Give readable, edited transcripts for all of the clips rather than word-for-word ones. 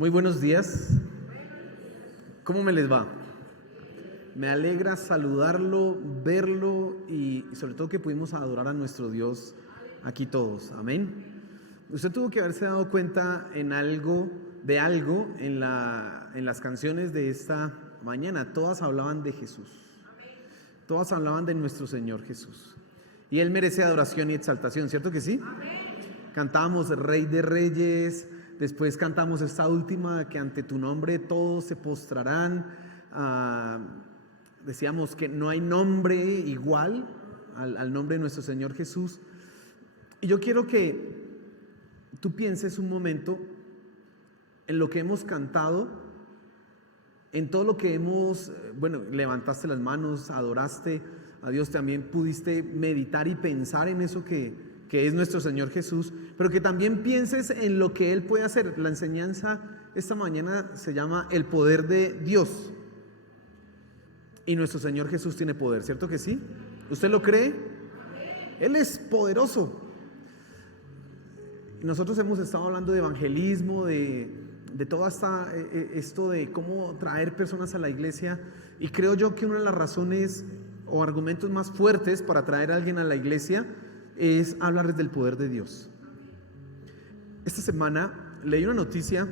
Muy buenos días. ¿Cómo me les va? Me alegra saludarlo, verlo y sobre todo que pudimos adorar a nuestro Dios aquí todos. Amén. Usted tuvo que haberse dado cuenta de algo en las canciones de esta mañana. Todas hablaban de Jesús. Todas hablaban de nuestro Señor Jesús. Y Él merece adoración y exaltación, ¿cierto que sí? Cantábamos Rey de Reyes. Después cantamos esta última, que ante tu nombre todos se postrarán. Decíamos que no hay nombre igual al nombre de nuestro Señor Jesús. Y yo quiero que tú pienses un momento en lo que hemos cantado, en todo lo que levantaste las manos, adoraste a Dios, también pudiste meditar y pensar en eso que es nuestro Señor Jesús, pero que también pienses en lo que Él puede hacer. La enseñanza esta mañana se llama el poder de Dios. Y nuestro Señor Jesús tiene poder, ¿cierto que sí? ¿Usted lo cree? Él es poderoso. Nosotros hemos estado hablando de evangelismo, de todo esto de cómo traer personas a la iglesia, y creo yo que una de las razones o argumentos más fuertes para traer a alguien a la iglesia es hablarles del poder de Dios. Esta semana leí una noticia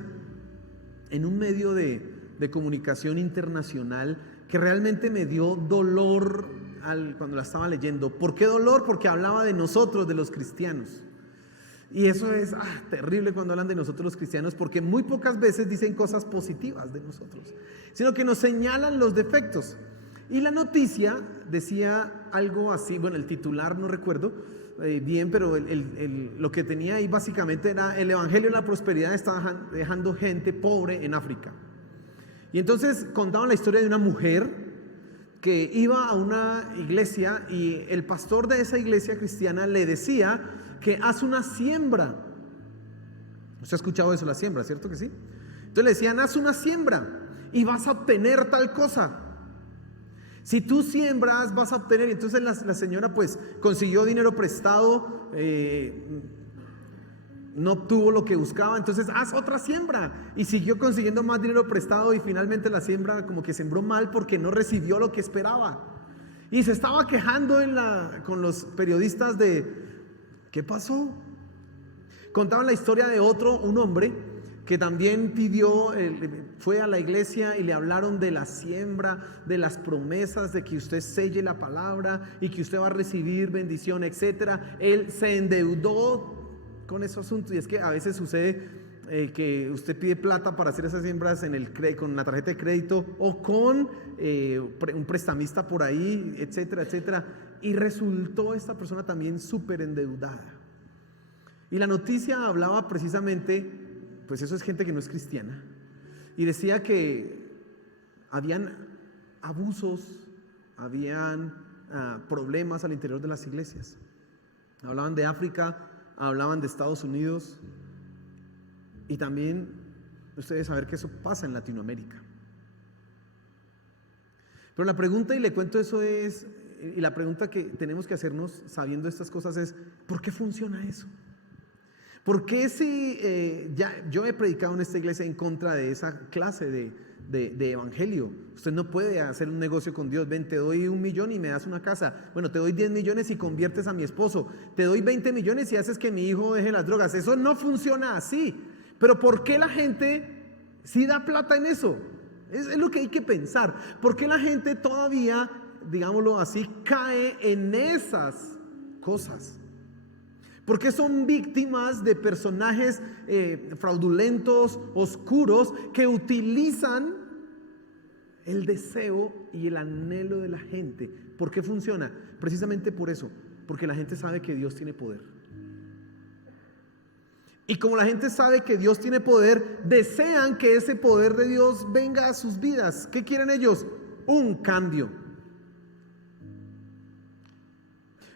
en un medio de comunicación internacional que realmente me dio dolor cuando la estaba leyendo. ¿Por qué dolor? Porque hablaba de nosotros, de los cristianos. Y eso es terrible cuando hablan de nosotros los cristianos, porque muy pocas veces dicen cosas positivas de nosotros, sino que nos señalan los defectos. Y la noticia decía algo así, el titular no recuerdo bien, pero lo que tenía ahí básicamente era: el evangelio de la prosperidad está dejando gente pobre en África. Y entonces contaban la historia de una mujer que iba a una iglesia y el pastor de esa iglesia cristiana le decía que haz una siembra. ¿Usted ha escuchado eso, la siembra, cierto que sí? Entonces le decían: haz una siembra y vas a obtener tal cosa. Si tú siembras, vas a obtener. Entonces la señora pues consiguió dinero prestado, no obtuvo lo que buscaba, entonces haz otra siembra. Y siguió consiguiendo más dinero prestado y finalmente la siembra como que sembró mal porque no recibió lo que esperaba. Y se estaba quejando con los periodistas de ¿qué pasó? Contaban la historia de un hombre que también fue a la iglesia y le hablaron de la siembra, de las promesas, de que usted selle la palabra y que usted va a recibir bendición, etcétera. Él se endeudó con ese asunto, y es que a veces sucede que usted pide plata para hacer esas siembras con una tarjeta de crédito o con un prestamista por ahí, etcétera, etcétera. Y resultó esta persona también súper endeudada. Y la noticia hablaba precisamente, pues eso es gente que no es cristiana, y decía que habían abusos, habían problemas al interior de las iglesias. Hablaban de África, hablaban de Estados Unidos, y también ustedes saben que eso pasa en Latinoamérica. Pero la pregunta, y le cuento eso, y la pregunta que tenemos que hacernos sabiendo estas cosas es: ¿por qué funciona eso? ¿Por qué yo he predicado en esta iglesia en contra de esa clase de evangelio? Usted no puede hacer un negocio con Dios. Ven, te doy 1 millón y me das una casa. Bueno, te doy 10 millones y conviertes a mi esposo. Te doy 20 millones y haces que mi hijo deje las drogas. Eso no funciona así. Pero ¿por qué la gente sí da plata en eso? Es lo que hay que pensar. ¿Por qué la gente todavía, digámoslo así, cae en esas cosas? Porque son víctimas de personajes fraudulentos, oscuros, que utilizan el deseo y el anhelo de la gente. ¿Por qué funciona? Precisamente por eso, porque la gente sabe que Dios tiene poder. Y como la gente sabe que Dios tiene poder, desean que ese poder de Dios venga a sus vidas. ¿Qué quieren ellos? Un cambio.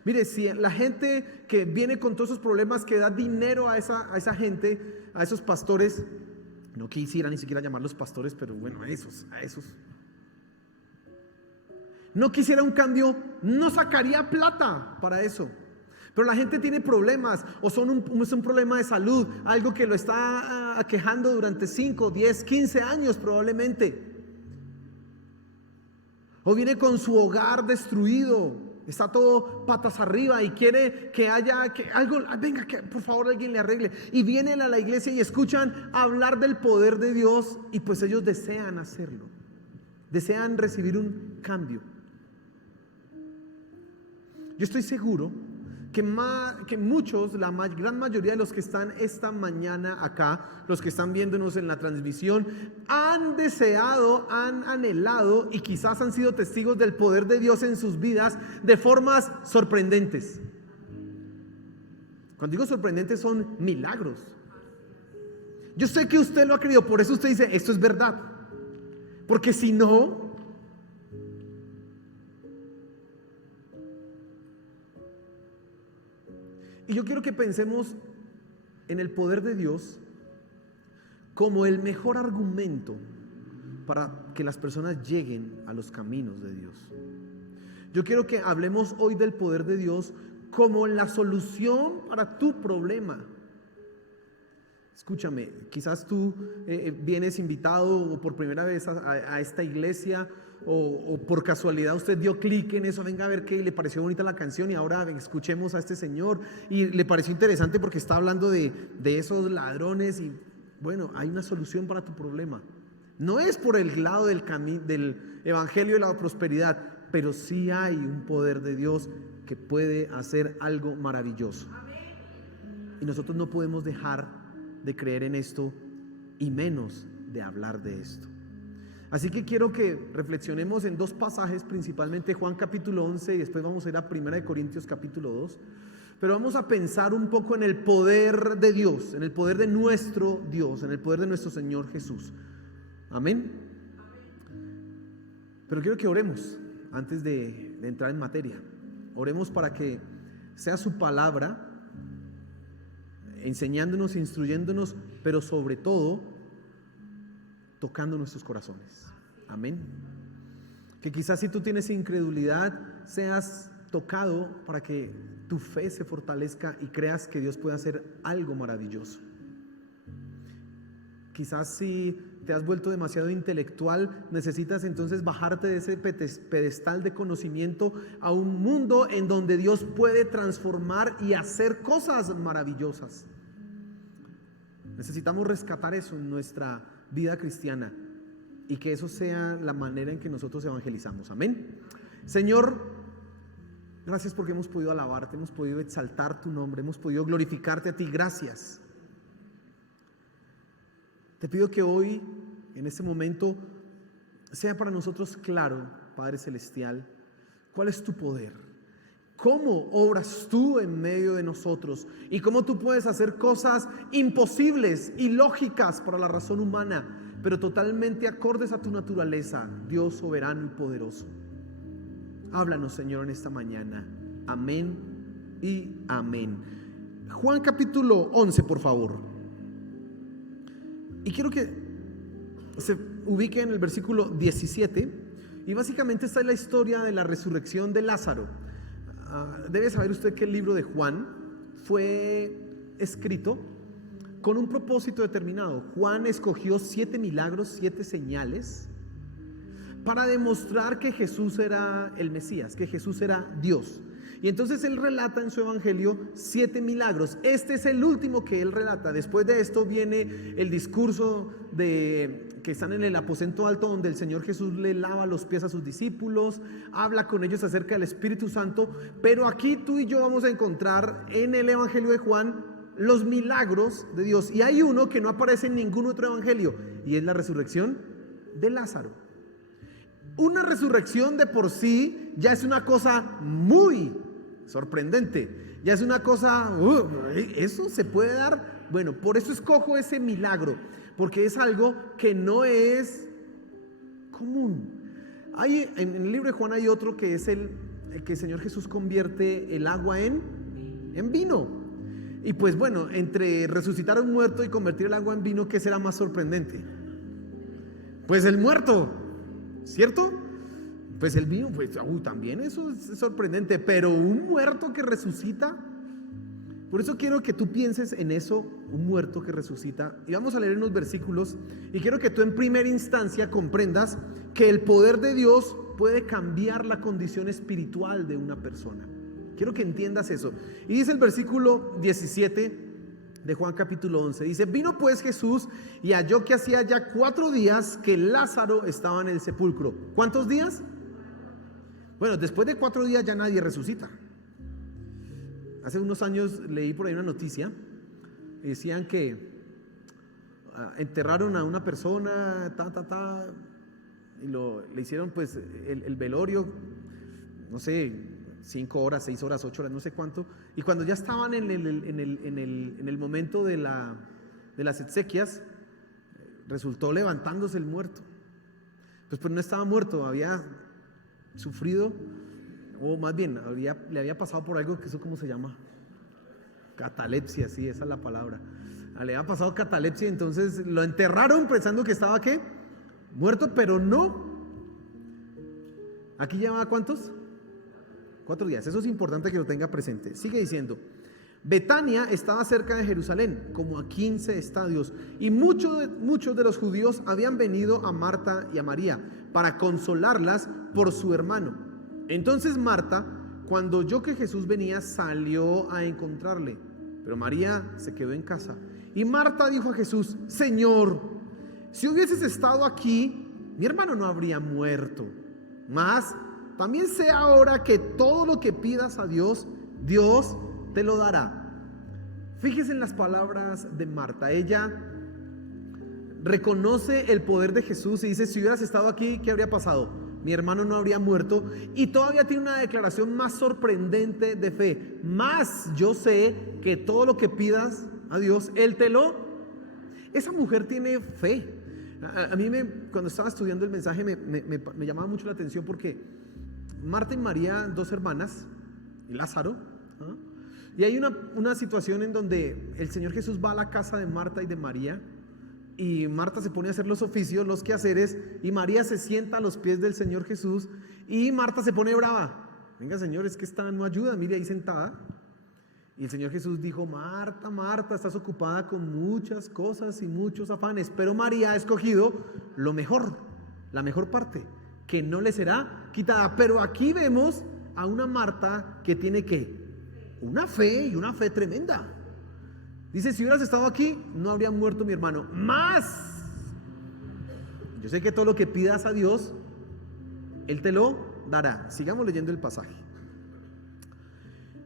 Mire, si la gente que viene con todos esos problemas, que da dinero a esa gente, a esos pastores, no quisiera ni siquiera llamarlos pastores, pero bueno, a esos, no quisiera un cambio, no sacaría plata para eso. Pero la gente tiene problemas o es un problema de salud, algo que lo está aquejando durante 5, 10, 15 años probablemente. O viene con su hogar destruido, está todo patas arriba y quiere que haya algo, venga, que por favor alguien le arregle. Y vienen a la iglesia y escuchan hablar del poder de Dios y pues ellos desean hacerlo, desean recibir un cambio. Yo estoy seguro que muchos, la gran mayoría de los que están esta mañana acá, los que están viéndonos en la transmisión, han deseado, han anhelado y quizás han sido testigos del poder de Dios en sus vidas de formas sorprendentes. Cuando digo sorprendentes son milagros. Yo sé que usted lo ha creído, por eso usted dice, esto es verdad. Porque si no, y yo quiero que pensemos en el poder de Dios como el mejor argumento para que las personas lleguen a los caminos de Dios. Yo quiero que hablemos hoy del poder de Dios como la solución para tu problema. Escúchame, quizás tú vienes invitado o por primera vez a esta iglesia o por casualidad usted dio clic en eso, venga a ver qué le pareció bonita la canción y ahora escuchemos a este señor y le pareció interesante porque está hablando de esos ladrones y bueno, hay una solución para tu problema. No es por el lado del evangelio de la prosperidad, pero sí hay un poder de Dios que puede hacer algo maravilloso. Y nosotros no podemos dejar de creer en esto y menos de hablar de esto. Así que quiero que reflexionemos en dos pasajes, principalmente Juan capítulo 11 y después vamos a ir a 1 Corintios capítulo 2. Pero vamos a pensar un poco en el poder de Dios, en el poder de nuestro Dios, en el poder de nuestro Señor Jesús. Amén. Pero quiero que oremos antes de entrar en materia. Oremos para que sea su palabra enseñándonos, instruyéndonos, pero sobre todo tocando nuestros corazones. Amén. Que quizás si tú tienes incredulidad seas tocado para que tu fe se fortalezca y creas que Dios puede hacer algo maravilloso. Quizás si te has vuelto demasiado intelectual, necesitas entonces bajarte de ese pedestal de conocimiento a un mundo en donde Dios puede transformar y hacer cosas maravillosas. Necesitamos rescatar eso en nuestra vida cristiana y que eso sea la manera en que nosotros evangelizamos. Amén. Señor, gracias porque hemos podido alabarte, hemos podido exaltar tu nombre, hemos podido glorificarte a ti. Gracias. Te pido que hoy, en este momento, sea para nosotros claro, Padre Celestial, cuál es tu poder, cómo obras tú en medio de nosotros y cómo tú puedes hacer cosas imposibles, ilógicas para la razón humana, pero totalmente acordes a tu naturaleza, Dios soberano y poderoso. Háblanos, Señor, en esta mañana. Amén y amén. Juan capítulo 11, por favor. Y quiero que se ubique en el versículo 17. Y básicamente esta es la historia de la resurrección de Lázaro. Debe saber usted que el libro de Juan fue escrito con un propósito determinado. Juan escogió 7 milagros, 7 señales para demostrar que Jesús era el Mesías, que Jesús era Dios. Y entonces él relata en su evangelio 7 milagros. Este es el último que él relata. Después de esto viene el discurso que están en el aposento alto, donde el Señor Jesús le lava los pies a sus discípulos, habla con ellos acerca del Espíritu Santo. Pero aquí tú y yo vamos a encontrar en el evangelio de Juan los milagros de Dios. Y hay uno que no aparece en ningún otro evangelio, y es la resurrección de Lázaro. Una resurrección de por sí ya es una cosa muy sorprendente, ya es una cosa, eso se puede dar. Bueno, por eso escojo ese milagro, porque es algo que no es común. En el libro de Juan hay otro que es el que el Señor Jesús convierte el agua en vino. Y pues bueno, entre resucitar a un muerto y convertir el agua en vino, ¿qué será más sorprendente? Pues el muerto, ¿cierto? Pues el vino, pues también eso es sorprendente, pero un muerto que resucita, Por eso quiero que tú pienses en eso, un muerto que resucita. Y vamos a leer unos versículos. Y quiero que tú en primera instancia comprendas que el poder de Dios puede cambiar la condición espiritual de una persona. Quiero que entiendas eso. Y dice el versículo 17 de Juan capítulo 11. Dice: vino pues Jesús y halló que hacía ya 4 días que Lázaro estaba en el sepulcro. ¿Cuántos días? Bueno, después de 4 días ya nadie resucita. Hace unos años leí por ahí una noticia. Decían que enterraron a una persona, y le hicieron pues el velorio, no sé, 5 horas, 6 horas, 8 horas, no sé cuánto. Y cuando ya estaban en el momento de las exequias, resultó levantándose el muerto. Pues no estaba muerto, había sufrido, o más bien le había pasado por algo que eso, ¿cómo se llama? Catalepsia, sí, esa es la palabra. Le había pasado catalepsia, entonces lo enterraron pensando que estaba ¿qué? Muerto, pero no. Aquí lleva ¿cuántos? 4 días. Eso es importante que lo tenga presente. Sigue diciendo: Betania estaba cerca de Jerusalén, como a 15 estadios, y muchos de los judíos habían venido a Marta y a María para consolarlas por su hermano. Entonces Marta, cuando oyó que Jesús venía, salió a encontrarle, pero María se quedó en casa. Y Marta dijo a Jesús: Señor, si hubieses estado aquí, mi hermano no habría muerto. Mas también sé ahora que todo lo que pidas a Dios, Dios te lo dará. Fíjese en las palabras de Marta. Ella reconoce el poder de Jesús y dice: si hubieras estado aquí, ¿qué habría pasado? Mi hermano no habría muerto. Y todavía tiene una declaración más sorprendente de fe: más yo sé que todo lo que pidas a Dios, Él te lo. Esa mujer tiene fe. A mí cuando estaba estudiando el mensaje me llamaba mucho la atención, porque Marta y María, 2 hermanas, y Lázaro, ¿ah? Y hay una situación en donde el Señor Jesús va a la casa de Marta y de María, y Marta se pone a hacer los oficios, los quehaceres, y María se sienta a los pies del Señor Jesús, y Marta se pone brava: venga, Señor, es que esta no ayuda, mire ahí sentada. Y el Señor Jesús dijo: Marta, Marta, estás ocupada con muchas cosas y muchos afanes, pero María ha escogido lo mejor, la mejor parte, que no le será quitada. Pero aquí vemos a una Marta que tiene ¿qué? Una fe, y una fe tremenda. Dice: si hubieras estado aquí, no habría muerto mi hermano. Más yo sé que todo lo que pidas a Dios, Él te lo dará. Sigamos leyendo el pasaje.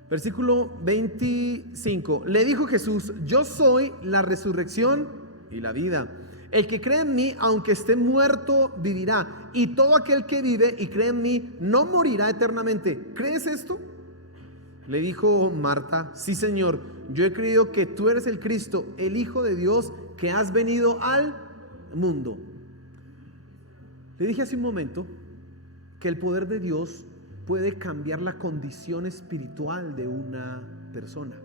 Versículo 25. Le dijo Jesús: yo soy la resurrección y la vida. El que cree en mí, aunque esté muerto, vivirá. Y todo aquel que vive y cree en mí no morirá eternamente. ¿Crees esto? Le dijo Marta: sí, Señor, yo he creído que tú eres el Cristo, el Hijo de Dios, que has venido al mundo. Le dije hace un momento que el poder de Dios puede cambiar la condición espiritual de una persona.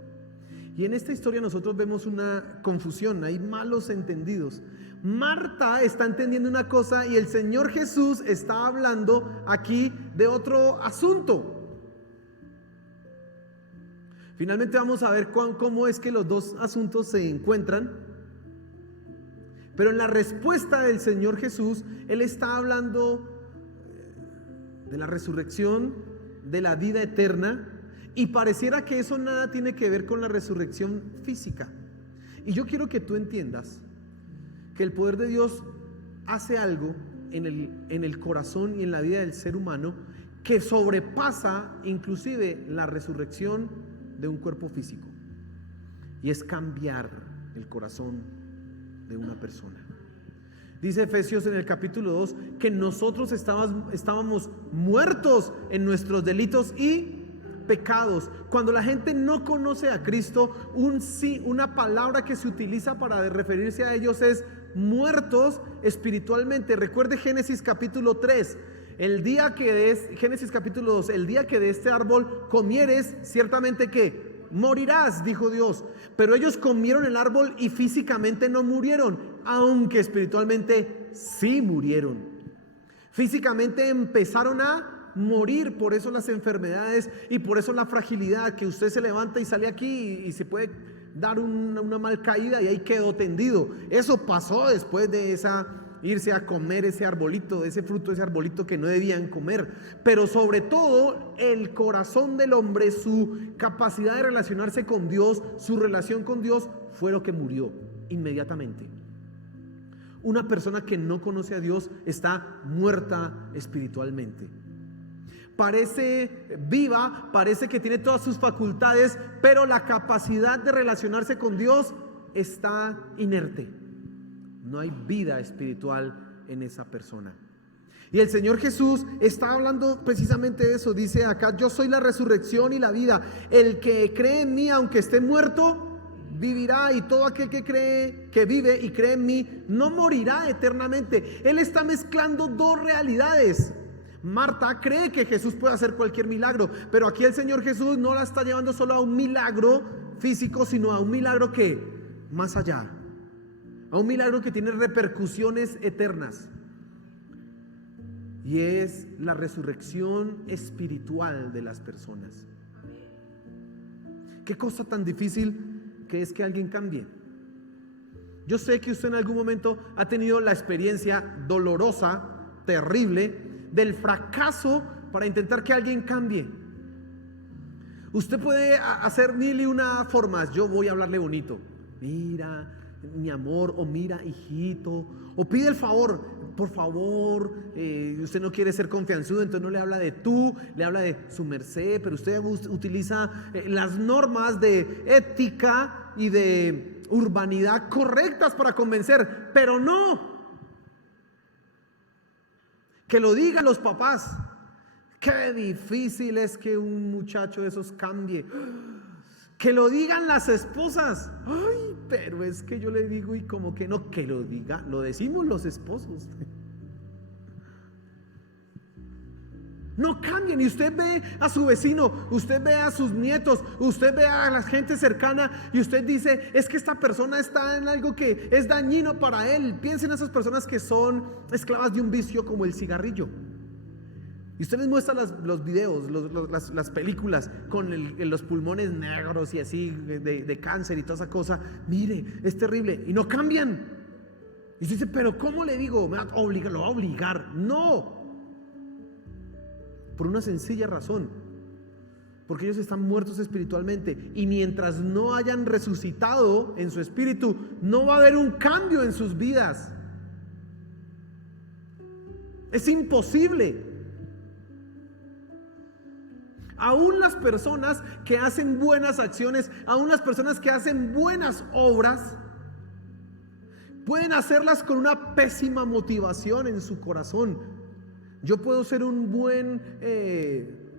Y en esta historia nosotros vemos una confusión, hay malos entendidos. Marta está entendiendo una cosa y el Señor Jesús está hablando aquí de otro asunto. Finalmente vamos a ver cómo es que los dos asuntos se encuentran. Pero en la respuesta del Señor Jesús, Él está hablando de la resurrección, de la vida eterna, y pareciera que eso nada tiene que ver con la resurrección física. Y yo quiero que tú entiendas que el poder de Dios hace algo en el corazón y en la vida del ser humano que sobrepasa inclusive la resurrección de un cuerpo físico, y es cambiar el corazón de una persona. Dice Efesios en el capítulo 2 que nosotros estábamos muertos en nuestros delitos y pecados. Cuando la gente no conoce a Cristo, una palabra que se utiliza para referirse a ellos es muertos espiritualmente. Recuerde Génesis capítulo 3. Génesis capítulo 2, el día que de este árbol comieres, ciertamente que morirás, dijo Dios. Pero ellos comieron el árbol y físicamente no murieron, aunque espiritualmente sí murieron. Físicamente empezaron a morir. Por eso las enfermedades y por eso la fragilidad, que usted se levanta y sale aquí y se puede dar una mal caída y ahí quedó tendido. Eso pasó después de irse a comer ese arbolito, ese fruto de ese arbolito que no debían comer. Pero sobre todo el corazón del hombre, su capacidad de relacionarse con Dios, su relación con Dios, fue lo que murió inmediatamente. Una persona que no conoce a Dios está muerta espiritualmente. Parece viva, parece que tiene todas sus facultades, pero la capacidad de relacionarse con Dios está inerte. No hay vida espiritual en esa persona. Y el Señor Jesús está hablando precisamente de eso. Dice acá: yo soy la resurrección y la vida. El que cree en mí, aunque esté muerto, vivirá. Y todo aquel que vive y cree en mí no morirá eternamente. Él está mezclando dos realidades. Marta cree que Jesús puede hacer cualquier milagro, pero aquí el Señor Jesús no la está llevando solo a un milagro físico, sino a un milagro que más allá, a un milagro que tiene repercusiones eternas, y es la resurrección espiritual de las personas. Qué cosa tan difícil que es que alguien cambie. Yo sé que usted en algún momento ha tenido la experiencia dolorosa, terrible, del fracaso para intentar que alguien cambie. Usted puede hacer mil y una formas. Yo voy a hablarle bonito: mira, mi amor, o mira, hijito, o pide el favor, por favor. Usted no quiere ser confianzudo, entonces no le habla de tú, le habla de su merced, pero usted utiliza las normas de ética y de urbanidad correctas para convencer, pero no. Que lo digan los papás. Qué difícil es que un muchacho de esos cambie. Que lo digan las esposas. Ay, pero es que yo le digo y como que no. Que lo diga, lo decimos los esposos. No cambien. Y usted ve a su vecino, usted ve a sus nietos, usted ve a la gente cercana y usted dice: es que esta persona está en algo que es dañino para él. Piensen en esas personas que son esclavas de un vicio como el cigarrillo. Y usted les muestra los videos, las películas con los pulmones negros y así de cáncer y toda esa cosa. Mire, es terrible. Y no cambian. Y usted dice: pero ¿cómo le digo? ¿Me va a obligar? ¿Lo va a obligar? No. Por una sencilla razón: porque ellos están muertos espiritualmente, y mientras no hayan resucitado en su espíritu, no va a haber un cambio en sus vidas. Es imposible. Aún las personas que hacen buenas acciones, aún las personas que hacen buenas obras, pueden hacerlas con una pésima motivación en su corazón. Yo puedo ser un buen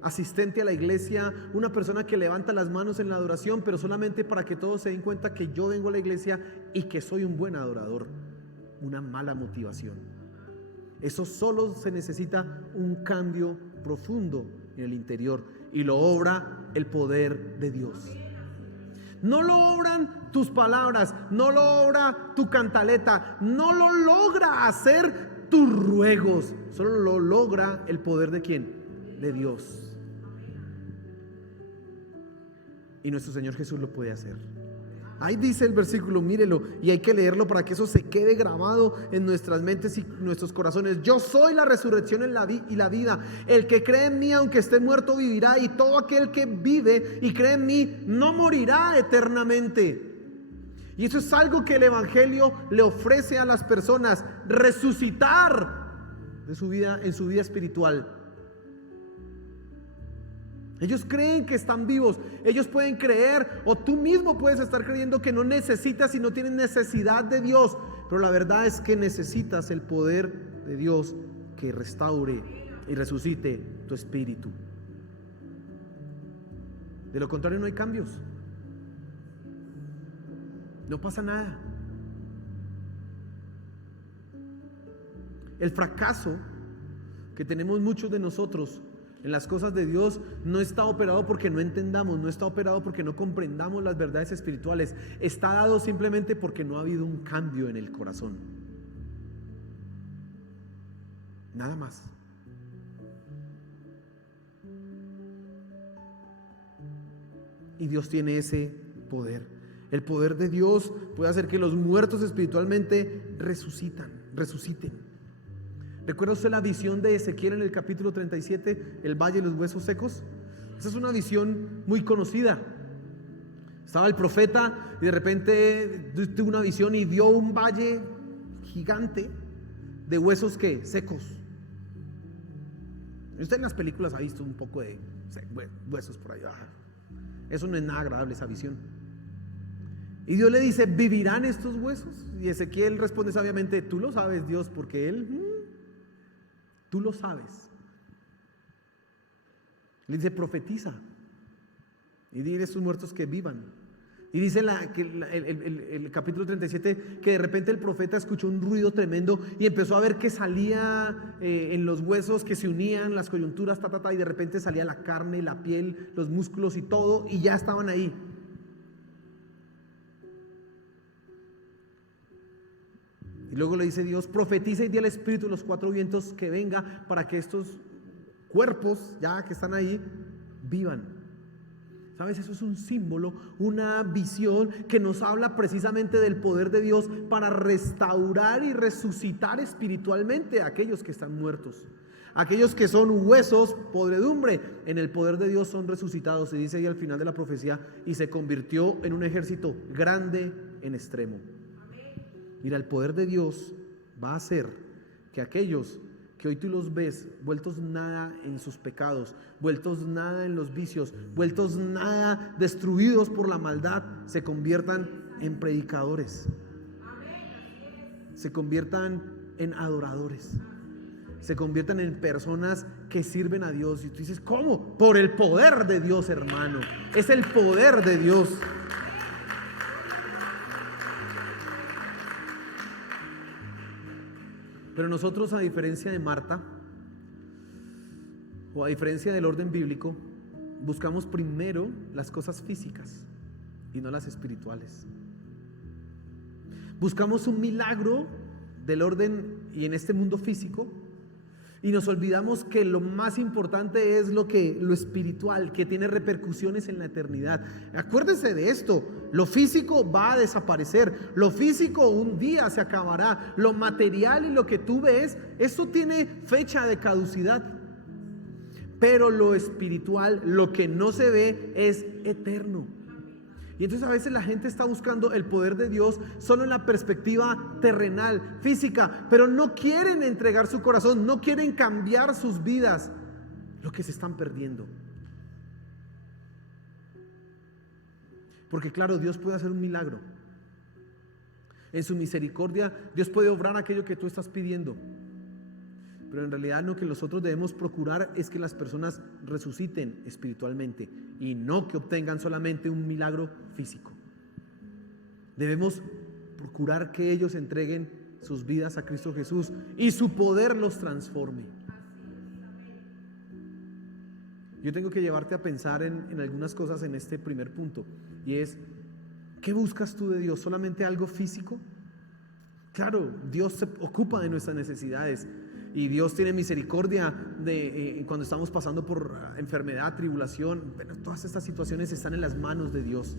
asistente a la iglesia, una persona que levanta las manos en la adoración, pero solamente para que todos se den cuenta que yo vengo a la iglesia y que soy un buen adorador. Una mala motivación. Eso solo se necesita un cambio profundo en el interior, y lo obra el poder de Dios. No lo obran tus palabras, no lo obra tu cantaleta, no lo logra hacer tus ruegos, solo lo logra el poder de ¿quién? De Dios. Y nuestro Señor Jesús lo puede hacer. Ahí dice el versículo, mírelo, y hay que leerlo para que eso se quede grabado en nuestras mentes y nuestros corazones. Yo soy la resurrección y la vida. El que cree en mí, aunque esté muerto, vivirá, y todo aquel que vive y cree en mí no morirá eternamente. Y eso es algo que el Evangelio le ofrece a las personas: resucitar en su vida espiritual. Ellos creen que están vivos, ellos pueden creer, o tú mismo puedes estar creyendo que no necesitas y no tienes necesidad de Dios, pero la verdad es que necesitas el poder de Dios que restaure y resucite tu espíritu. De lo contrario, no hay cambios. No pasa nada. El fracaso que tenemos muchos de nosotros en las cosas de Dios no está operado porque no entendamos, no está operado porque no comprendamos las verdades espirituales. Está dado simplemente porque no ha habido un cambio en el corazón. Nada más. y Dios tiene ese poder. El poder de Dios puede hacer que los muertos espiritualmente resuciten. ¿Recuerda usted la visión de Ezequiel en el capítulo 37, el valle de los huesos secos? Esa es una visión muy conocida. Estaba el profeta y de repente tuvo una visión y vio un valle gigante de huesos secos. Usted en las películas ha visto un poco de huesos por allá. Eso no es nada agradable, esa visión. Y Dios le dice: ¿vivirán estos huesos? Y Ezequiel responde sabiamente: tú lo sabes, Dios, porque tú lo sabes. Le dice: profetiza y dile a estos muertos que vivan. Y dice el capítulo 37 que de repente el profeta escuchó un ruido tremendo y empezó a ver que salía en los huesos, que se unían las coyunturas, y de repente salía la carne, la piel, los músculos y todo, y ya estaban ahí. Y luego le dice Dios: profetiza y di al Espíritu de los cuatro vientos que venga para que estos cuerpos ya que están ahí vivan. ¿Sabes? Eso es un símbolo, una visión que nos habla precisamente del poder de Dios para restaurar y resucitar espiritualmente a aquellos que están muertos. Aquellos que son huesos, podredumbre, en el poder de Dios son resucitados. Se dice ahí al final de la profecía: y se convirtió en un ejército grande en extremo. Mira, el poder de Dios va a hacer que aquellos que hoy tú los ves vueltos nada en sus pecados, vueltos nada en los vicios, vueltos nada, destruidos por la maldad, se conviertan en predicadores, se conviertan en adoradores, se conviertan en personas que sirven a Dios. Y tú dices: ¿cómo? Por el poder de Dios, hermano. Es el poder de Dios. Pero nosotros, a diferencia de Marta, o a diferencia del orden bíblico, buscamos primero las cosas físicas y no las espirituales. Buscamos un milagro del orden y en este mundo físico, y nos olvidamos que lo más importante es lo espiritual, que tiene repercusiones en la eternidad. Acuérdese de esto: lo físico va a desaparecer, lo físico un día se acabará, lo material y lo que tú ves, eso tiene fecha de caducidad. Pero lo espiritual, lo que no se ve, es eterno. Y entonces a veces la gente está buscando el poder de Dios solo en la perspectiva terrenal, física, pero no quieren entregar su corazón, no quieren cambiar sus vidas. Lo que se están perdiendo. Porque claro, Dios puede hacer un milagro. En su misericordia, Dios puede obrar aquello que tú estás pidiendo. Pero en realidad lo que nosotros debemos procurar es que las personas resuciten espiritualmente y no que obtengan solamente un milagro físico. Debemos procurar que ellos entreguen sus vidas a Cristo Jesús y su poder los transforme. Yo tengo que llevarte a pensar en algunas cosas en este primer punto, y es: ¿qué buscas tú de Dios? ¿Solamente algo físico? Claro, Dios se ocupa de nuestras necesidades. Y Dios tiene misericordia cuando estamos pasando por enfermedad, tribulación. Pero todas estas situaciones están en las manos de Dios.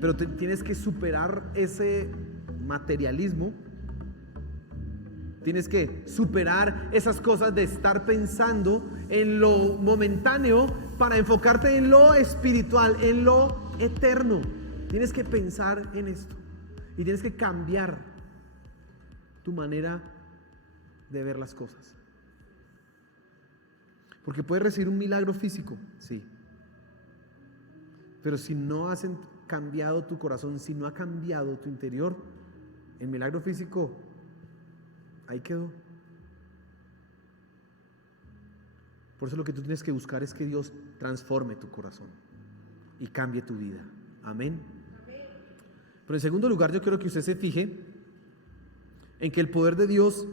Pero tienes que superar ese materialismo. Tienes que superar esas cosas de estar pensando en lo momentáneo para enfocarte en lo espiritual, en lo eterno. Tienes que pensar en esto y tienes que cambiar tu manera de ver las cosas. Porque puedes recibir un milagro físico, sí, pero si no has cambiado tu corazón, si no ha cambiado tu interior, el milagro físico ahí quedó. Por eso lo que tú tienes que buscar es que Dios transforme tu corazón y cambie tu vida. Amén. Pero en segundo lugar, yo quiero que usted se fije en que el poder de Dios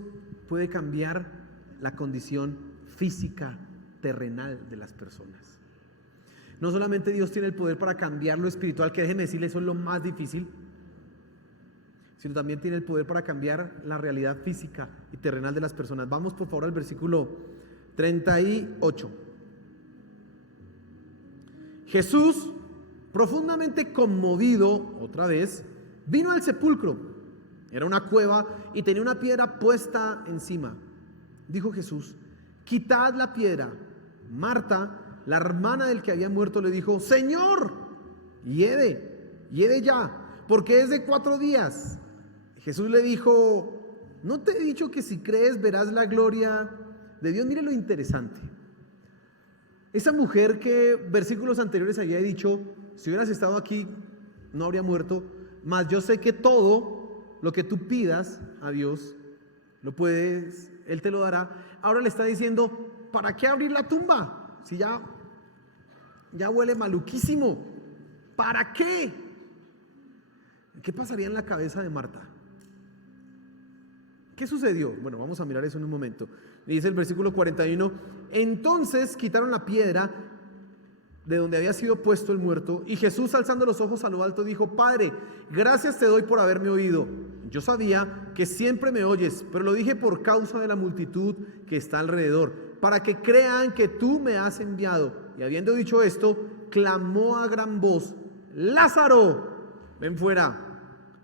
puede cambiar la condición física, terrenal de las personas. No solamente Dios tiene el poder para cambiar lo espiritual, que déjeme decirle, eso es lo más difícil, sino también tiene el poder para cambiar la realidad física y terrenal de las personas. Vamos por favor al versículo 38. Jesús, profundamente conmovido, otra vez, vino al sepulcro. Era una cueva y tenía una piedra puesta encima. Dijo Jesús: quitad la piedra. Marta, la hermana del que había muerto, le dijo: Señor, hiede ya, porque es de 4 días. Jesús le dijo: ¿no te he dicho que si crees verás la gloria de Dios? Mire lo interesante. Esa mujer que versículos anteriores había dicho: si hubieras estado aquí no habría muerto, mas yo sé que todo lo que tú pidas a Dios lo puedes, Él te lo dará. Ahora le está diciendo: ¿para qué abrir la tumba? Si ya huele maluquísimo. ¿Para qué? ¿Qué pasaría en la cabeza de Marta? ¿Qué sucedió? Bueno, vamos a mirar eso en un momento. Dice el versículo 41: entonces quitaron la piedra de donde había sido puesto el muerto, y Jesús, alzando los ojos a lo alto, dijo: Padre, gracias te doy por haberme oído. Yo sabía que siempre me oyes, pero lo dije por causa de la multitud que está alrededor, para que crean que tú me has enviado. Y habiendo dicho esto, clamó a gran voz: Lázaro, ven fuera.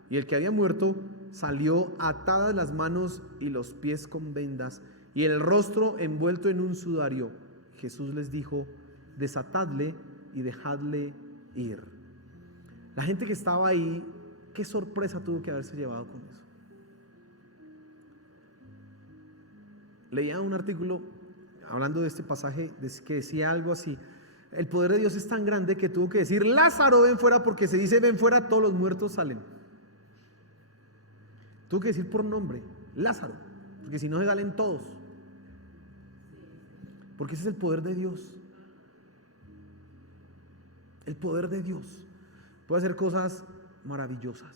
Y el que había muerto salió, atadas las manos y los pies con vendas, y el rostro envuelto en un sudario. Jesús les dijo: desatadle y dejadle ir. La gente que estaba ahí, qué sorpresa tuvo que haberse llevado con eso. Leía un artículo hablando de este pasaje que decía algo así: el poder de Dios es tan grande que tuvo que decir: Lázaro, ven fuera, porque se dice ven fuera, todos los muertos salen. Tuvo que decir por nombre: Lázaro, porque si no se salen todos. Porque ese es el poder de Dios. El poder de Dios puede hacer cosas maravillosas,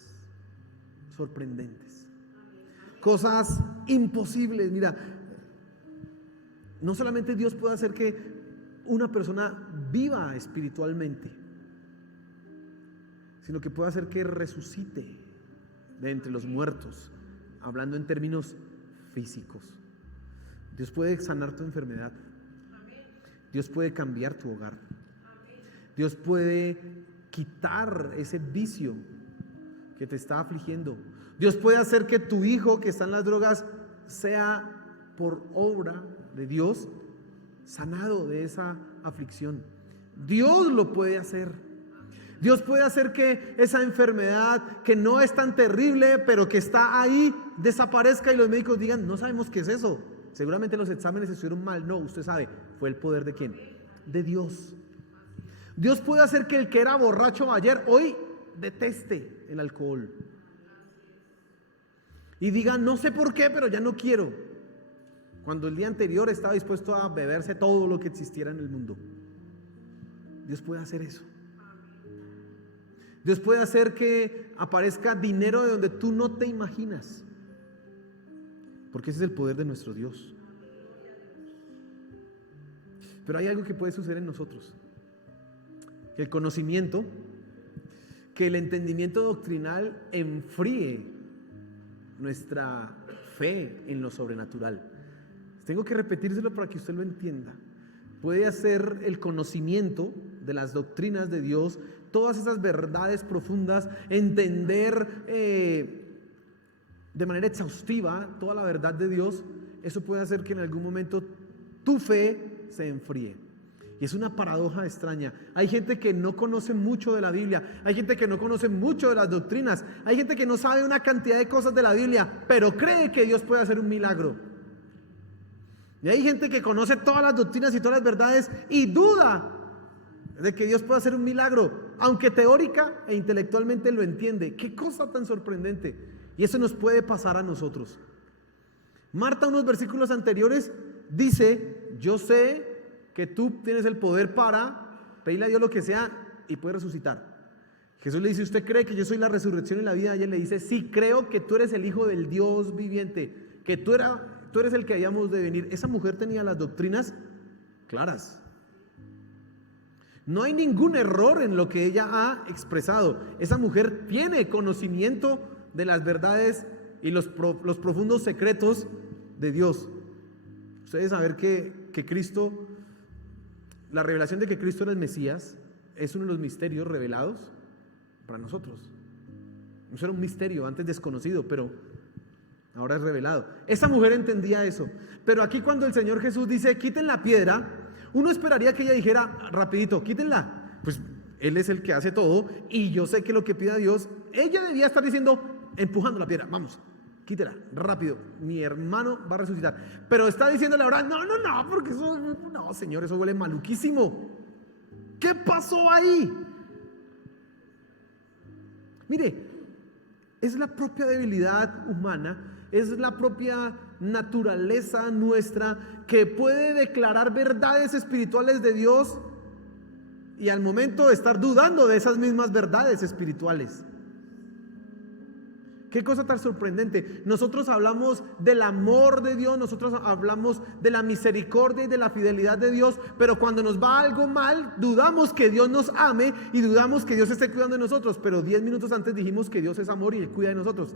sorprendentes, cosas imposibles. Mira, no solamente Dios puede hacer que una persona viva espiritualmente, sino que puede hacer que resucite de entre los muertos, hablando en términos físicos. Dios puede sanar tu enfermedad. Dios puede cambiar tu hogar. Dios puede quitar ese vicio que te está afligiendo. Dios puede hacer que tu hijo que está en las drogas sea, por obra de Dios, sanado de esa aflicción. Dios lo puede hacer. Dios puede hacer que esa enfermedad, que no es tan terrible, pero que está ahí, desaparezca y los médicos digan: no sabemos qué es eso. Seguramente los exámenes estuvieron mal. No, usted sabe, fue el poder de ¿quién? De Dios. Dios puede hacer que el que era borracho ayer, hoy deteste el alcohol. Y diga: no sé por qué, pero ya no quiero. Cuando el día anterior estaba dispuesto a beberse todo lo que existiera en el mundo. Dios puede hacer eso. Dios puede hacer que aparezca dinero de donde tú no te imaginas. Porque ese es el poder de nuestro Dios. Pero hay algo que puede suceder en nosotros. Que el conocimiento, que el entendimiento doctrinal enfríe nuestra fe en lo sobrenatural. Tengo que repetírselo para que usted lo entienda. Puede hacer el conocimiento de las doctrinas de Dios, todas esas verdades profundas, entender de manera exhaustiva toda la verdad de Dios. Eso puede hacer que en algún momento tu fe se enfríe. Y es una paradoja extraña. Hay gente que no conoce mucho de la Biblia, hay gente que no conoce mucho de las doctrinas, hay gente que no sabe una cantidad de cosas de la Biblia, pero cree que Dios puede hacer un milagro. Y hay gente que conoce todas las doctrinas y todas las verdades y duda de que Dios pueda hacer un milagro, aunque teórica e intelectualmente lo entiende. Qué cosa tan sorprendente. Y eso nos puede pasar a nosotros. Marta, unos versículos anteriores, dice: yo sé que tú tienes el poder para pedirle a Dios lo que sea y puede resucitar. Jesús le dice: ¿usted cree que yo soy la resurrección y la vida? Y ella le dice: sí, creo que tú eres el Hijo del Dios viviente, que tú eres el que hayamos de venir. Esa mujer tenía las doctrinas claras. No hay ningún error en lo que ella ha expresado. Esa mujer tiene conocimiento de las verdades y los profundos secretos de Dios. Ustedes saben que Cristo, la revelación de que Cristo era el Mesías, es uno de los misterios revelados para nosotros. Eso era un misterio antes desconocido, pero ahora es revelado. Esta mujer entendía eso. Pero aquí cuando el Señor Jesús dice, quiten la piedra, uno esperaría que ella dijera, rapidito, quítenla. Pues Él es el que hace todo y yo sé que lo que pida Dios, ella debía estar diciendo, empujando la piedra, vamos, quítela, rápido, mi hermano va a resucitar. Pero está diciéndole ahora, no, porque eso, no, Señor, eso huele maluquísimo. ¿Qué pasó ahí? Mire, es la propia debilidad humana, es la propia naturaleza nuestra que puede declarar verdades espirituales de Dios y al momento de estar dudando de esas mismas verdades espirituales. Qué cosa tan sorprendente. Nosotros hablamos del amor de Dios, nosotros hablamos de la misericordia y de la fidelidad de Dios, pero cuando nos va algo mal, dudamos que Dios nos ame y dudamos que Dios esté cuidando de nosotros, pero 10 minutos antes dijimos que Dios es amor y Él cuida de nosotros.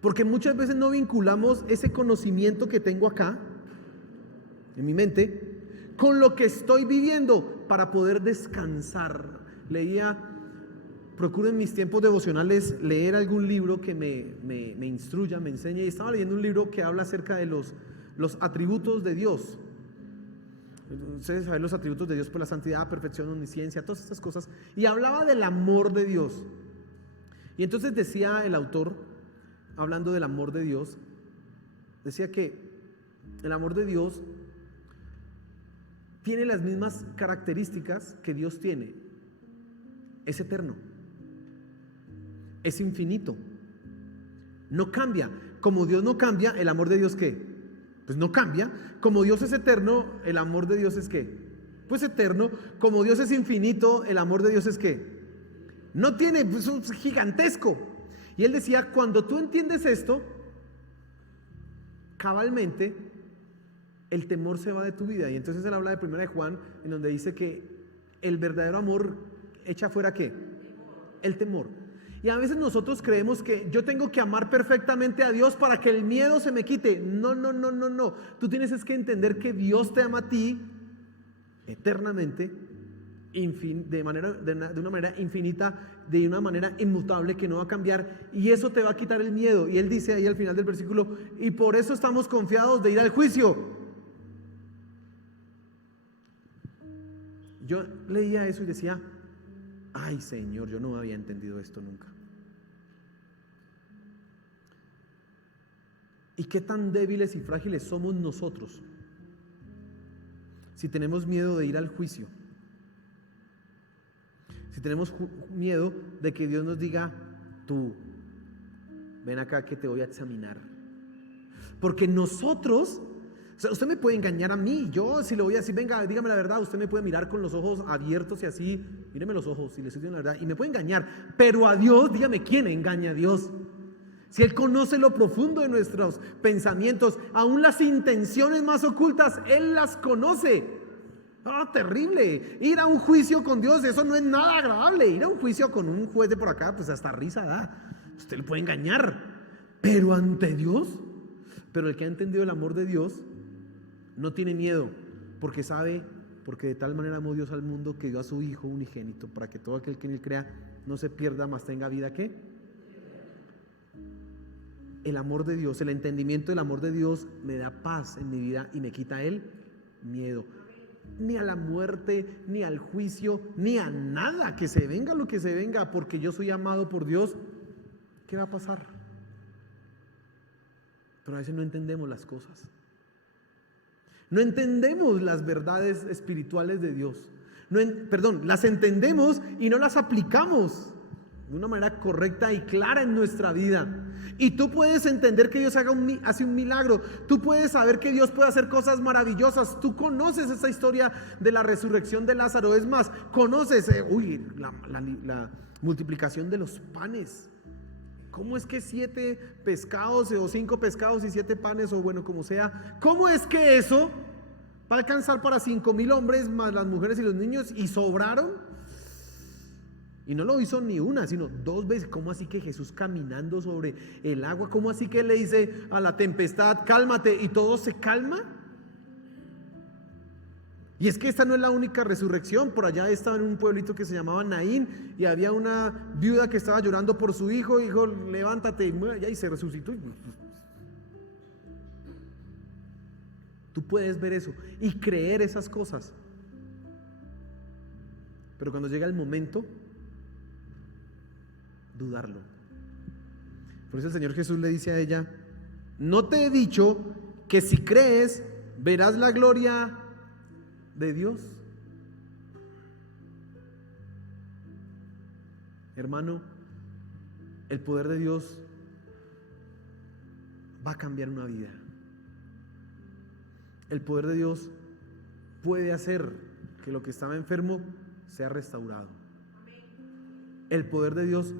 Porque muchas veces no vinculamos ese conocimiento que tengo acá, en mi mente, con lo que estoy viviendo para poder descansar. Procuro en mis tiempos devocionales leer algún libro que me instruya, me enseñe. Y estaba leyendo un libro que habla acerca de los atributos de Dios. Ustedes saben los atributos de Dios, por la santidad, perfección, omnisciencia, todas estas cosas. Y hablaba del amor de Dios. Y entonces decía el autor, hablando del amor de Dios, decía que el amor de Dios tiene las mismas características que Dios tiene. Es eterno, es infinito, no cambia. Como Dios no cambia, el amor de Dios ¿qué? Pues no cambia. Como Dios es eterno, el amor de Dios es ¿qué? Pues eterno. Como Dios es infinito, el amor de Dios es ¿qué? No tiene, pues es gigantesco. Y él decía, cuando tú entiendes esto, cabalmente, el temor se va de tu vida. Y entonces él habla de 1 de Juan, en donde dice que el verdadero amor echa fuera ¿qué? El temor. Y a veces nosotros creemos que yo tengo que amar perfectamente a Dios para que el miedo se me quite. No. Tú tienes que entender que Dios te ama a ti eternamente, de una manera infinita, de una manera inmutable que no va a cambiar, y eso te va a quitar el miedo. Y él dice ahí al final del versículo, y por eso estamos confiados de ir al juicio. Yo leía eso y decía, ay Señor, yo no había entendido esto nunca. ¿Y qué tan débiles y frágiles somos nosotros si tenemos miedo de ir al juicio? Si tenemos miedo de que Dios nos diga, tú, ven acá que te voy a examinar. Porque nosotros, o sea, usted me puede engañar a mí. Yo si le voy a decir, venga, dígame la verdad, usted me puede mirar con los ojos abiertos y así, míreme los ojos y le estoy diciendo la verdad, y me puede engañar. Pero a Dios, dígame, ¿quién engaña a Dios? Si Él conoce lo profundo de nuestros pensamientos, aún las intenciones más ocultas, Él las conoce. Terrible. Ir a un juicio con Dios, eso no es nada agradable. Ir a un juicio con un juez de por acá, pues hasta risa da. Usted le puede engañar, pero ante Dios. Pero el que ha entendido el amor de Dios no tiene miedo, porque sabe, porque de tal manera amó Dios al mundo que dio a su Hijo unigénito, para que todo aquel que en Él crea no se pierda, mas tenga vida. ¿Qué? El amor de Dios, el entendimiento del amor de Dios me da paz en mi vida y me quita el miedo. Ni a la muerte, ni al juicio, ni a nada, que se venga lo que se venga, porque yo soy amado por Dios. ¿Qué va a pasar? Pero a veces no entendemos las cosas. No entendemos las verdades espirituales de Dios. Las entendemos y no las aplicamos de una manera correcta y clara en nuestra vida. Y tú puedes entender que Dios hace un milagro. Tú puedes saber que Dios puede hacer cosas maravillosas. Tú conoces esa historia de la resurrección de Lázaro. Es más, conoces la multiplicación de los panes. ¿Cómo es que 7 pescados o 5 pescados y 7 panes, o bueno, como sea? ¿Cómo es que eso va a alcanzar para 5,000 hombres más las mujeres y los niños y sobraron? Y no lo hizo ni una, sino 2 veces. ¿Cómo así que Jesús caminando sobre el agua? ¿Cómo así que le dice a la tempestad, cálmate, y todo se calma? Y es que esta no es la única resurrección. Por allá estaba en un pueblito que se llamaba Naín y había una viuda que estaba llorando por su hijo. Hijo, levántate y se resucitó. Tú puedes ver eso y creer esas cosas. Pero cuando llega el momento, dudarlo. Por eso el Señor Jesús le dice a ella: ¿no te he dicho que si crees verás la gloria de Dios? Hermano, el poder de Dios va a cambiar una vida. El poder de Dios puede hacer que lo que estaba enfermo sea restaurado. El poder de Dios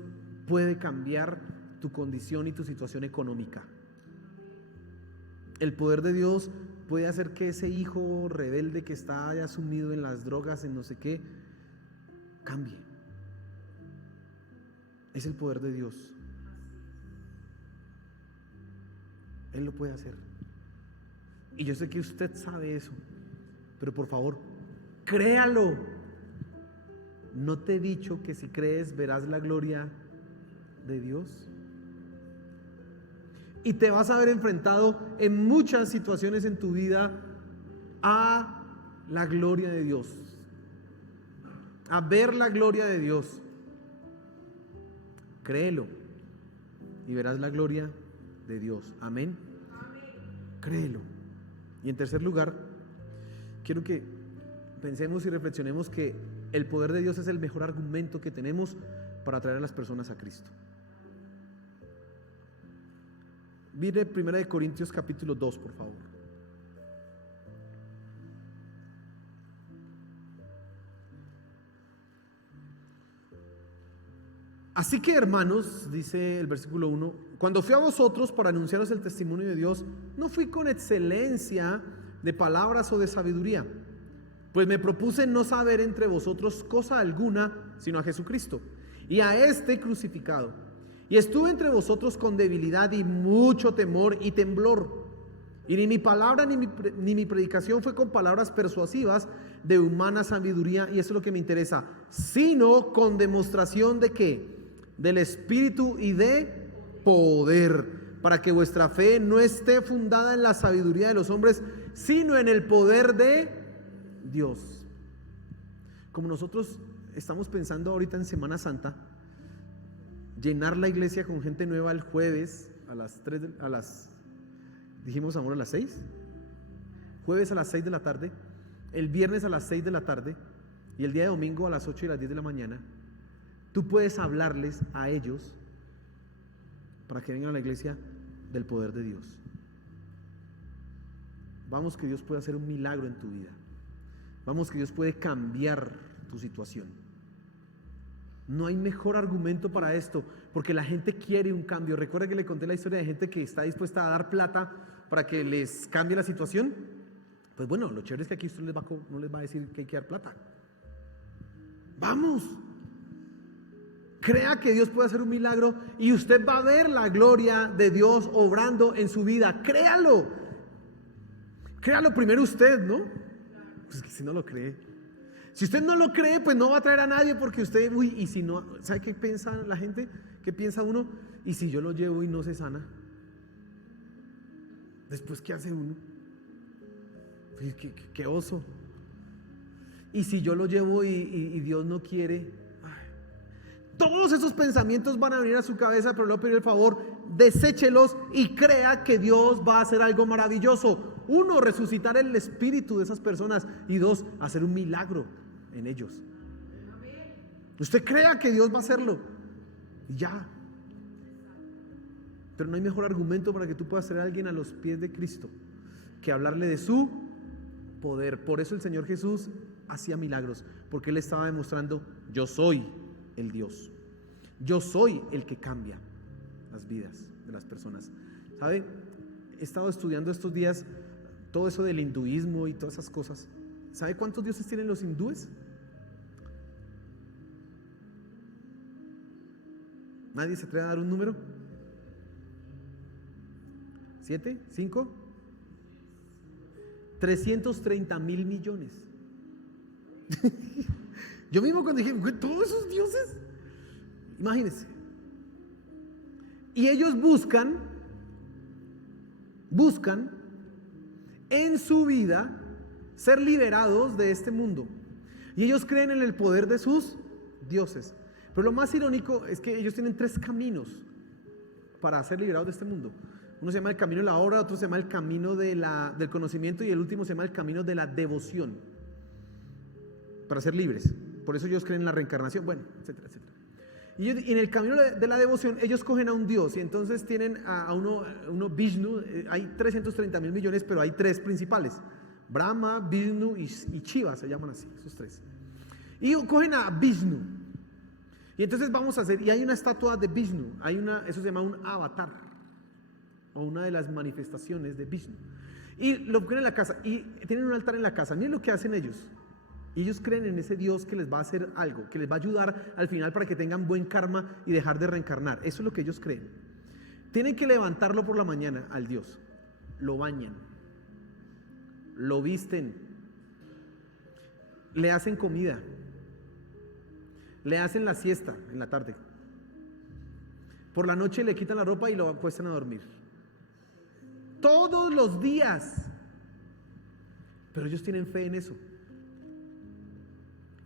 puede cambiar tu condición y tu situación económica. El poder de Dios puede hacer que ese hijo rebelde que está ya sumido en las drogas, en no sé qué, cambie. Es el poder de Dios. Él lo puede hacer. Y yo sé que usted sabe eso, pero por favor, créalo. ¿No te he dicho que si crees verás la gloria de Dios? Y te vas a ver enfrentado en muchas situaciones en tu vida a la gloria de Dios, a ver la gloria de Dios. Créelo y verás la gloria de Dios. Amén. Créelo. Y en tercer lugar, quiero que pensemos y reflexionemos que el poder de Dios es el mejor argumento que tenemos para atraer a las personas a Cristo. Mire 1 Corintios capítulo 2, por favor. Así que, hermanos, dice el versículo 1, cuando fui a vosotros para anunciaros el testimonio de Dios, no fui con excelencia de palabras o de sabiduría, pues me propuse no saber entre vosotros cosa alguna, sino a Jesucristo, y a este crucificado. Y estuve entre vosotros con debilidad y mucho temor y temblor. Y ni mi palabra ni mi predicación fue con palabras persuasivas de humana sabiduría, y eso es lo que me interesa, sino con demostración de ¿qué? Del Espíritu y de poder, para que vuestra fe no esté fundada en la sabiduría de los hombres, sino en el poder de Dios. Como nosotros estamos pensando ahorita en Semana Santa, llenar la iglesia con gente nueva el jueves a las dijimos amor a las 6, jueves a las 6 de la tarde, el viernes a las 6 de la tarde y el día de domingo a las 8 y las 10 de la mañana. Tú puedes hablarles a ellos para que vengan a la iglesia del poder de Dios. Vamos, que Dios puede hacer un milagro en tu vida. Vamos, que Dios puede cambiar tu situación. No hay mejor argumento para esto, porque la gente quiere un cambio. ¿Recuerda que le conté la historia de gente que está dispuesta a dar plata para que les cambie la situación? Pues bueno, lo chévere es que aquí usted no les va a decir que hay que dar plata. Vamos, crea que Dios puede hacer un milagro y usted va a ver la gloria de Dios obrando en su vida. Créalo. Créalo primero usted, ¿no? Pues que si no lo cree. Si usted no lo cree, pues no va a traer a nadie, porque usted, y si no, ¿sabe qué piensa la gente? ¿Qué piensa uno? ¿Y si yo lo llevo y no se sana? Después, ¿qué hace uno? ¿Qué oso? ¿Y si yo lo llevo y Dios no quiere? Todos esos pensamientos van a venir a su cabeza, pero le voy a pedir el favor, deséchelos y crea que Dios va a hacer algo maravilloso. Uno, resucitar el espíritu de esas personas, y dos, hacer un milagro en ellos. Usted crea que Dios va a hacerlo y ya. Pero no hay mejor argumento para que tú puedas traer a alguien a los pies de Cristo que hablarle de su poder. Por eso el Señor Jesús hacía milagros, porque Él estaba demostrando: yo soy el Dios, yo soy el que cambia las vidas de las personas. ¿Sabe? He estado estudiando estos días todo eso del hinduismo y todas esas cosas. ¿Sabe cuántos dioses tienen los hindúes? ¿Nadie se atreve a dar un número? ¿7? ¿5? 330,000 millones. Yo mismo cuando dije, todos esos dioses, imagínense. Y ellos buscan en su vida ser liberados de este mundo. Y ellos creen en el poder de sus dioses. Pero lo más irónico es que ellos tienen 3 caminos para ser liberados de este mundo. Uno se llama el camino de la obra, otro se llama el camino del conocimiento y el último se llama el camino de la devoción. Para ser libres. Por eso ellos creen en la reencarnación, bueno, etcétera, etcétera. Y en el camino de la devoción ellos cogen a un dios y entonces tienen a uno Vishnu. Hay 330.000 millones, pero hay 3 principales: Brahma, Vishnu y Shiva, se llaman así, esos 3. Y cogen a Vishnu. Y entonces vamos a hacer, y hay una estatua de Vishnu, eso se llama un avatar, o una de las manifestaciones de Vishnu. Y lo ponen en la casa, y tienen un altar en la casa. Miren lo que hacen ellos. Y ellos creen en ese Dios que les va a hacer algo, que les va a ayudar al final para que tengan buen karma y dejar de reencarnar. Eso es lo que ellos creen. Tienen que levantarlo por la mañana al Dios. Lo bañan, lo visten, le hacen comida, le hacen la siesta en la tarde. Por la noche le quitan la ropa y lo acuestan a dormir. Todos los días. Pero ellos tienen fe en eso.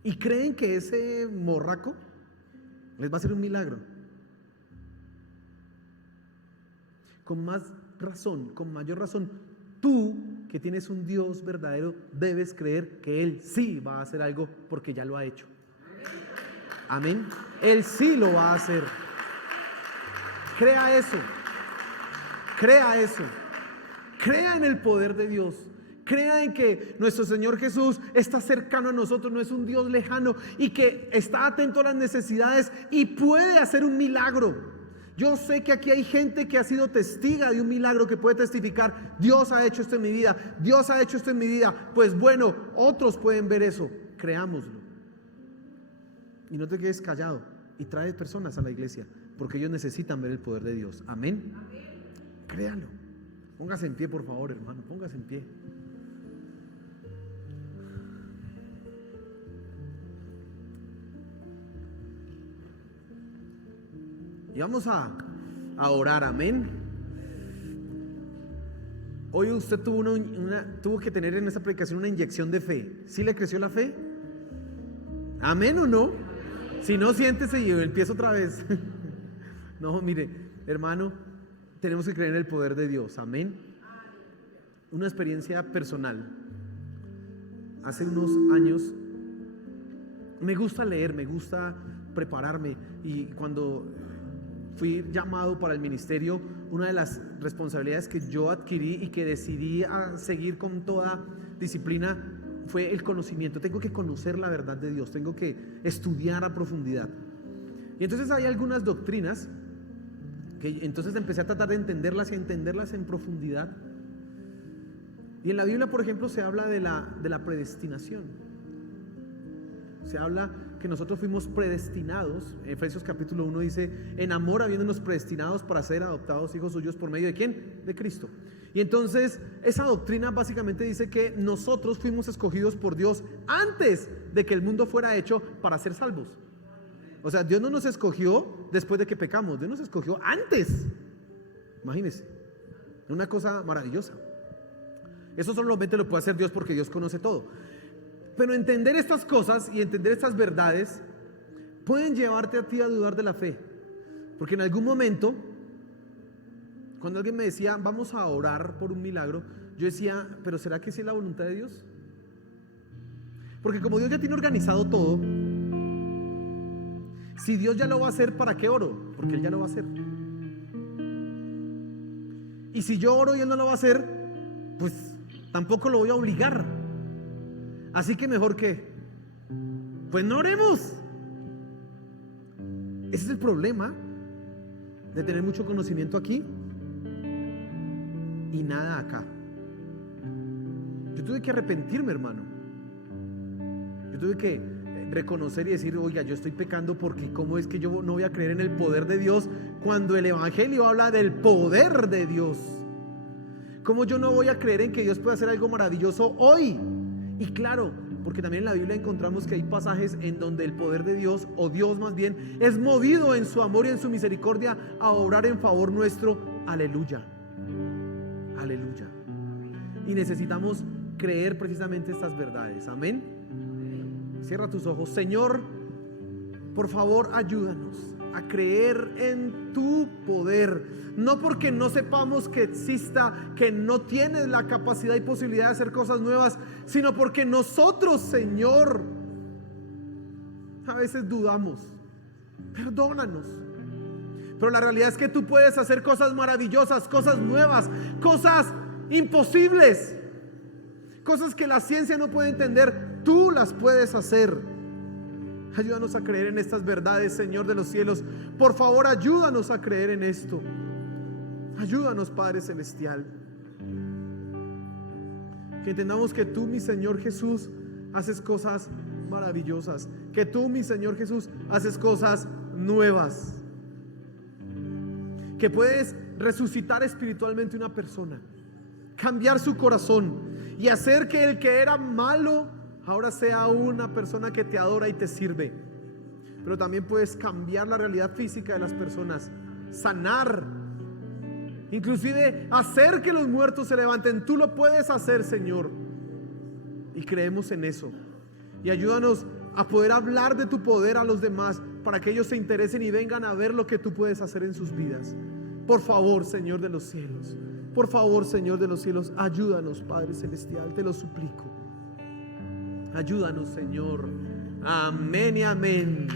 Y creen que ese morraco les va a hacer un milagro. Con más razón, con mayor razón, tú que tienes un Dios verdadero debes creer que Él sí va a hacer algo porque ya lo ha hecho. Amén. Él sí lo va a hacer. Crea eso. Crea eso. Crea en el poder de Dios. Crea en que nuestro Señor Jesús está cercano a nosotros, no es un Dios lejano y que está atento a las necesidades y puede hacer un milagro. Yo sé que aquí hay gente que ha sido testiga de un milagro, que puede testificar: Dios ha hecho esto en mi vida, Dios ha hecho esto en mi vida. Pues bueno, otros pueden ver eso. Creámoslo. Y no te quedes callado y trae personas a la iglesia, porque ellos necesitan ver el poder de Dios. Amén. Créalo. Póngase en pie, por favor, hermano, póngase en pie. Y vamos a orar, amén. Hoy usted tuvo que tener en esa predicación una inyección de fe. ¿Sí le creció la fe? ¿Amén o no? Si no, siéntese y empiezo otra vez. No, mire, hermano, tenemos que creer en el poder de Dios, amén. Una experiencia personal. Hace unos años me gusta leer, me gusta prepararme, y cuando fui llamado para el ministerio, una de las responsabilidades que yo adquirí y que decidí a seguir con toda disciplina fue el conocimiento. Tengo que conocer la verdad de Dios, tengo que estudiar a profundidad. Y entonces hay algunas doctrinas que entonces empecé a tratar de entenderlas y a entenderlas en profundidad. Y en la Biblia, por ejemplo, se habla de la predestinación. Se habla que nosotros fuimos predestinados. Efesios capítulo 1 dice: en amor habiéndonos predestinados para ser adoptados hijos suyos por medio de ¿quién? De Cristo. Y entonces esa doctrina básicamente dice que nosotros fuimos escogidos por Dios antes de que el mundo fuera hecho para ser salvos. O sea, Dios no nos escogió después de que pecamos, Dios nos escogió antes. Imagínense, una cosa maravillosa. Eso solamente lo puede hacer Dios, porque Dios conoce todo. Pero entender estas cosas y entender estas verdades pueden llevarte a ti a dudar de la fe. Porque en algún momento, cuando alguien me decía: vamos a orar por un milagro, yo decía: pero ¿será que sí es la voluntad de Dios? Porque como Dios ya tiene organizado todo, si Dios ya lo va a hacer, ¿para qué oro? Porque Él ya lo va a hacer. Y si yo oro y Él no lo va a hacer, pues tampoco lo voy a obligar. Así que mejor que, pues no oremos. Ese es el problema de tener mucho conocimiento aquí y nada acá. Yo tuve que arrepentirme, hermano. Yo tuve que reconocer y decir: oiga, yo estoy pecando, porque ¿cómo es que yo no voy a creer en el poder de Dios cuando el Evangelio habla del poder de Dios? ¿Cómo yo no voy a creer en que Dios puede hacer algo maravilloso hoy? Y claro, porque también en la Biblia encontramos que hay pasajes en donde el poder de Dios, o Dios más bien, es movido en su amor y en su misericordia a obrar en favor nuestro. Aleluya, aleluya. Y necesitamos creer precisamente estas verdades. Amén. Cierra tus ojos. Señor, por favor, ayúdanos a creer en tu poder. No porque no sepamos que exista, que no tienes la capacidad y posibilidad de hacer cosas nuevas, sino porque nosotros, Señor, a veces dudamos. Perdónanos. Pero la realidad es que tú puedes hacer cosas maravillosas, cosas nuevas, cosas imposibles, cosas que la ciencia no puede entender. Tú las puedes hacer. Ayúdanos a creer en estas verdades, Señor de los cielos. Por favor, ayúdanos a creer en esto. Ayúdanos, Padre Celestial. Que entendamos que tú, mi Señor Jesús, haces cosas maravillosas. Que tú, mi Señor Jesús, haces cosas nuevas. Que puedes resucitar espiritualmente una persona, cambiar su corazón y hacer que el que era malo ahora sea una persona que te adora y te sirve. Pero también puedes cambiar la realidad física de las personas, sanar, inclusive hacer que los muertos se levanten. Tú lo puedes hacer, Señor, y creemos en eso. Y ayúdanos a poder hablar de tu poder a los demás, para que ellos se interesen y vengan a ver lo que tú puedes hacer en sus vidas. Por favor, Señor de los cielos, por favor, Señor de los cielos, ayúdanos, Padre Celestial, te lo suplico. Ayúdanos, Señor. Amén y amén.